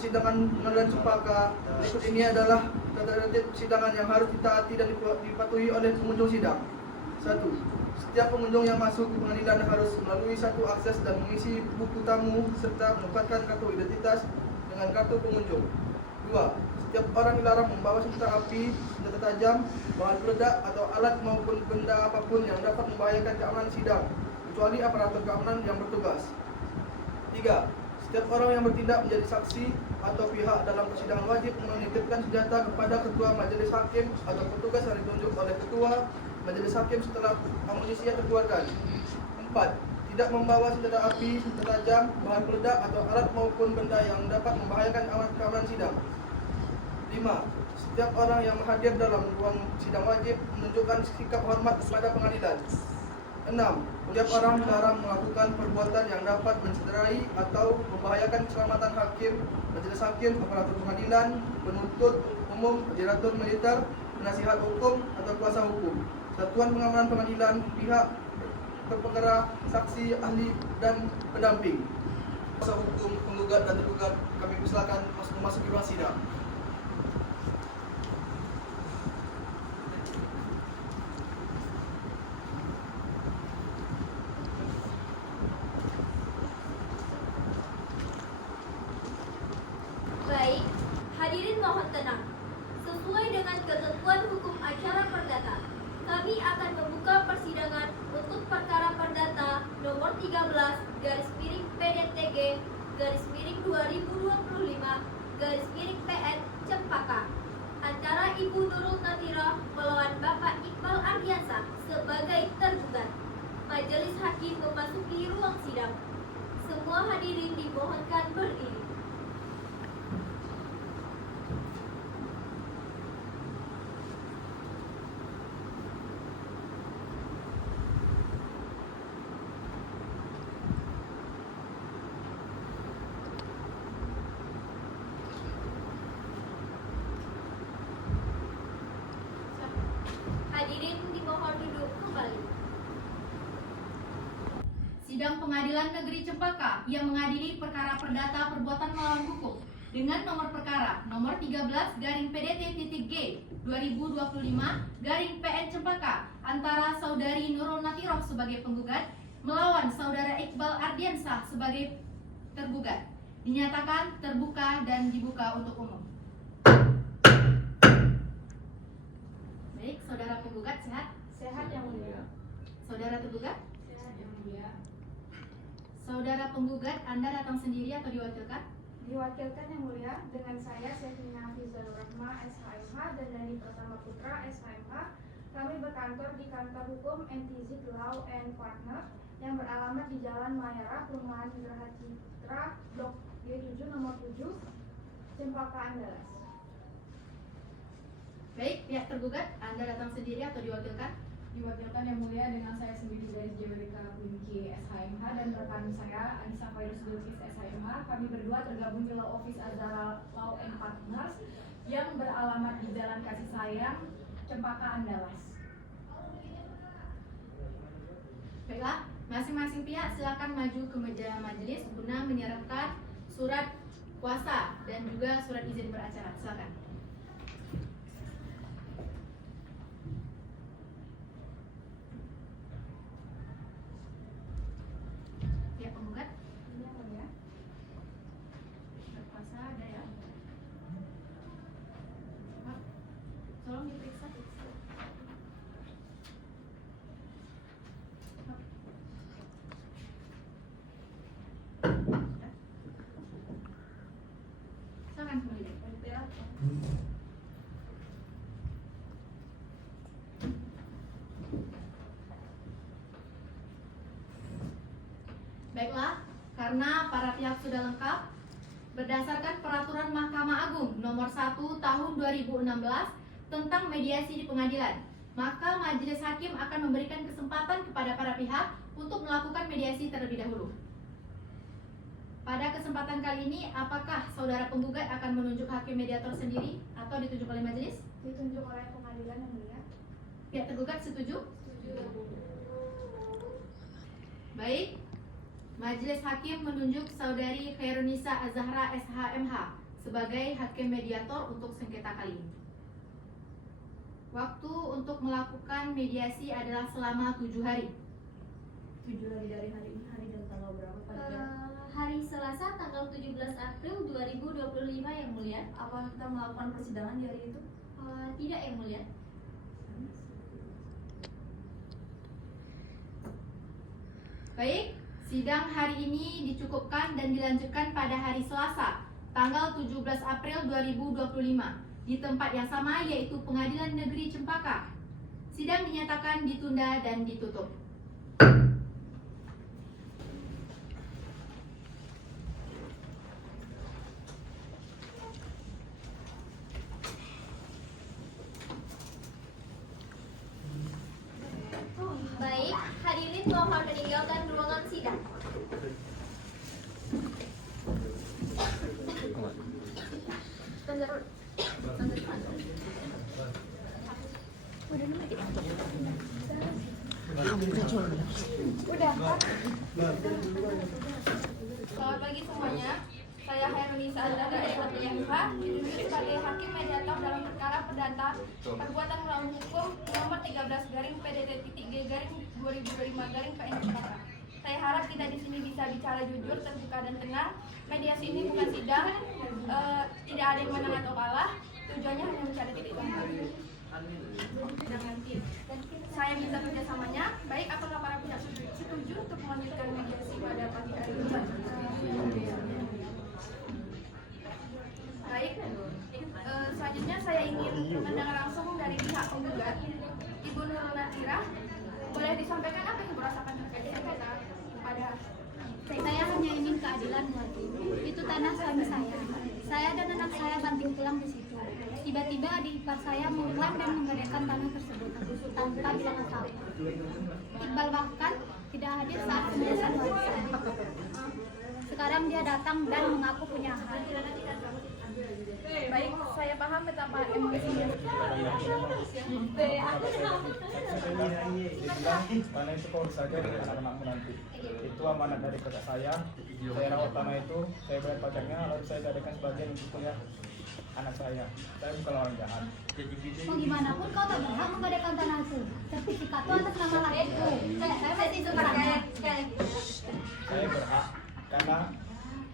persidangan pengadilan Cempaka, berikut ini adalah tata-tertib persidangan yang harus ditaati dan dipatuhi oleh pengunjung sidang. 1. Setiap pengunjung yang masuk ke pengadilan harus melalui satu akses dan mengisi buku tamu serta menempatkan kartu identitas dengan kartu pengunjung. 2. Setiap orang dilarang membawa senjata api, senjata tajam, bahan peledak atau alat maupun benda apapun yang dapat membahayakan keamanan sidang, kecuali aparatur keamanan yang bertugas. 3. Setiap orang yang bertindak menjadi saksi atau pihak dalam persidangan wajib menitipkan senjata kepada ketua majelis hakim atau petugas yang ditunjuk oleh ketua majelis hakim setelah amunisi yang dikeluarkan. 4. Tidak membawa senjata api, senjata tajam, bahan peledak atau alat maupun benda yang dapat membahayakan keamanan sidang. 5. Setiap orang yang hadir dalam ruang sidang wajib menunjukkan sikap hormat kepada pengadilan. 6. Setiap orang dilarang melakukan perbuatan yang dapat mencederai atau membahayakan keselamatan hakim, majelis hakim, aparatur pengadilan, penuntut umum, moderator militer, penasihat hukum atau kuasa hukum, satuan pengamanan pengadilan, pihak berperkara, saksi, ahli, dan pendamping. Kuasa hukum, penggugat dan tergugat kami persilakan memasuki ruang sidang. Baik, hadirin mohon tenang. Sesuai dengan ketentuan hukum acara perdata, kami akan membuka persidangan untuk perkara perdata nomor 13/PDTG/2025/PN Cempaka antara Ibu Nurul Natira melawan Bapak Iqbal Ardiansah sebagai tergugat. Majelis hakim memasuki ruang sidang. Semua hadirin dimohonkan berdiri. Hadirin dimohon duduk kembali. Sidang Pengadilan Negeri Cempaka yang mengadili perkara perdata perbuatan melawan hukum dengan nomor perkara nomor 13/PDT.G 2025/PN Cempaka antara Saudari Nurul Natiroh sebagai penggugat melawan Saudara Iqbal Ardiansah sebagai tergugat dinyatakan terbuka dan dibuka untuk umum. Baik, saudara penggugat sehat? Sehat yang mulia. Saudara tergugat? Sehat yang mulia. Saudara penggugat, Anda datang sendiri atau diwakilkan? Diwakilkan yang mulia dengan saya Syekhnina Hafizul Rahma SHMH dan Dani Pratama Putra SHMH. Kami berkantor di kantor hukum NTZ Law and Partner yang beralamat di Jalan Mayara, Perumahan Geraha Citra, Blok G7 nomor 7, Cempaka Andalas. Baik, pihak tergugat, Anda datang sendiri atau diwakilkan? Diwakilkan yang mulia dengan saya sendiri dari JWK Kunci SHMH dan rekan saya Anissa Fairuz Bilqis SHMH. Kami berdua tergabung di Law Office Azhara Law and Partners yang beralamat di Jalan Kasih Sayang, Cempaka Andalas. Baiklah, masing-masing pihak silakan maju ke meja majelis guna menyerahkan surat kuasa dan juga surat izin beracara. Silakan. Pihak penggugat, Ini yang mulia. surat kuasa ada ya? Pak, tolong diperiksa. Silakan kembali. Baiklah, karena para pihak sudah lengkap, berdasarkan Peraturan Mahkamah Agung Nomor 1 Tahun 2016 tentang mediasi di pengadilan, maka majelis hakim akan memberikan kesempatan kepada para pihak untuk melakukan mediasi terlebih dahulu. Pada kesempatan kali ini, apakah saudara penggugat akan menunjuk hakim mediator sendiri atau ditunjuk oleh majelis? Ditunjuk oleh pengadilan yang mulia. Pihak tergugat setuju? Setuju. Baik, majelis hakim menunjuk saudari Khairunisa Azahra SHMH sebagai hakim mediator untuk sengketa kali ini. Waktu untuk melakukan mediasi adalah selama 7 hari. 7 hari dari hari ini, hari dan tanggal berapa Pak? Hari Selasa tanggal 17 April 2025 yang mulia. Apakah kita melakukan persidangan di hari itu? Tidak yang mulia. Baik, sidang hari ini dicukupkan dan dilanjutkan pada hari Selasa, tanggal 17 April 2025 di tempat yang sama, yaitu Pengadilan Negeri Cempaka. Sidang dinyatakan ditunda dan ditutup. Baik, hadirin mohon meninggalkan ruangan sidang. Selamat pagi semuanya. Saya Hairunisa Azhar dari SHMH ditunjuk sebagai hakim mediator dalam perkara perdata perbuatan melawan hukum nomor 13/PDT-G/2025/PN Jakarta. Saya harap kita di sini bisa bicara jujur, terbuka dan tenang. Mediasi ini bukan sidang, tidak ada yang menang atau kalah. Tujuannya hanya mencari titik temu. Saya minta kerjasamanya. Baik, apakah para pihak setuju untuk melanjutkan mediasi pada pagi hari ini? Baik, selanjutnya saya ingin mendengar langsung dari pihak penggugat, Ibu Nurul Natira. Boleh disampaikan apa yang Ibu rasakan terkait sengketa pada Saya hanya ingin keadilan buat ibu. Itu tanah suami saya. Saya dan anak saya banting tulang di situ. Tiba-tiba adik ipar saya mengklaim dan menggadaikan tanah tersebut tanpa bilang apa-apa. Iqbal bahkan tidak hadir saat pembahasan warisan. Sekarang dia datang dan mengaku punya hak. baik, saya paham betapa emosinya. Tanah itu kau urus saja dengan anak-anakmu nanti. Itu amanat dari kakak saya rawat tanah itu, saya bayar pajaknya, lalu saya gadaikan sebagian untuk kuliah anak saya. Saya bukan orang jahat. Mau gimana pun kau tak berhak menggadaikan tanahku. Sertifikat itu atas nama lakiku. Saya masih sebenarnya. Saya berhak karena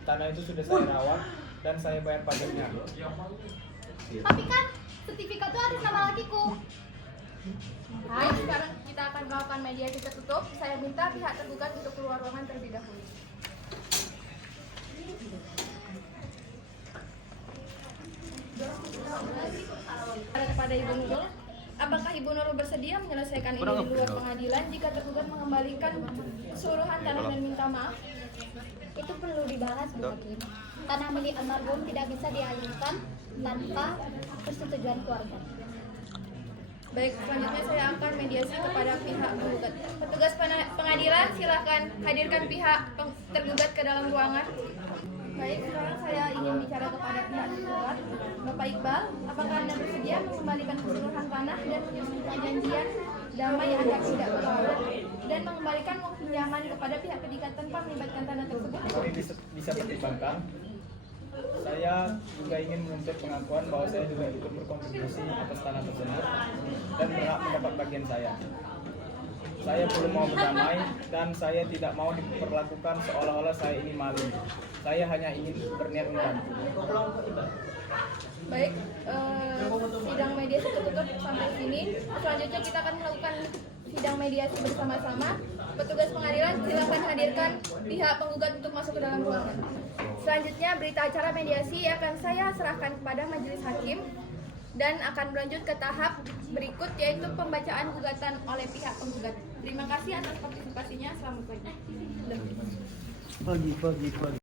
tanah itu sudah saya rawat dan saya bayar pajaknya. Tapi kan sertifikat itu atas nama lakiku. Baik, sekarang kita akan melakukan mediasi tertutup. Saya minta pihak tergugat untuk keluar ruangan terlebih dahulu. Kepada Ibu Nurul, apakah Ibu Nurul bersedia menyelesaikan ini di luar pengadilan jika tergugat mengembalikan keseluruhan tanah dan minta maaf? Itu perlu dibahas, Bu Hakim. Tanah milik almarhum tidak bisa dialihkan tanpa persetujuan keluarga. Baik, selanjutnya saya akan mediasi kepada pihak penggugat. Petugas pengadilan, silakan hadirkan pihak tergugat ke dalam ruangan. Baik, sekarang saya ingin bicara kepada pihak tergugat. Bapak Iqbal, apakah Anda bersedia mengembalikan keseluruhan tanah dan menyusun perjanjian damai agar tidak berlawan dan mengembalikan uang pinjaman kepada pihak ketiga tanpa melibatkan tanah tersebut? Kami bisa pertimbangkan. Saya juga ingin menuntut pengakuan bahwa saya juga ikut berkontribusi atas tanah tersebut dan berhak mendapat bagian saya. Saya belum mau berdamai dan saya tidak mau diperlakukan seolah-olah saya ini maling. Saya hanya ingin berniat membantu. Baik, sidang mediasi tertutup sampai sini. Selanjutnya kita akan melakukan sidang mediasi bersama-sama. Petugas pengadilan silakan hadirkan pihak penggugat untuk masuk ke dalam ruangan. Selanjutnya berita acara mediasi akan saya serahkan kepada majelis hakim dan akan berlanjut ke tahap berikut, yaitu pembacaan gugatan oleh pihak penggugat. Terima kasih atas partisipasinya. Selamat pagi.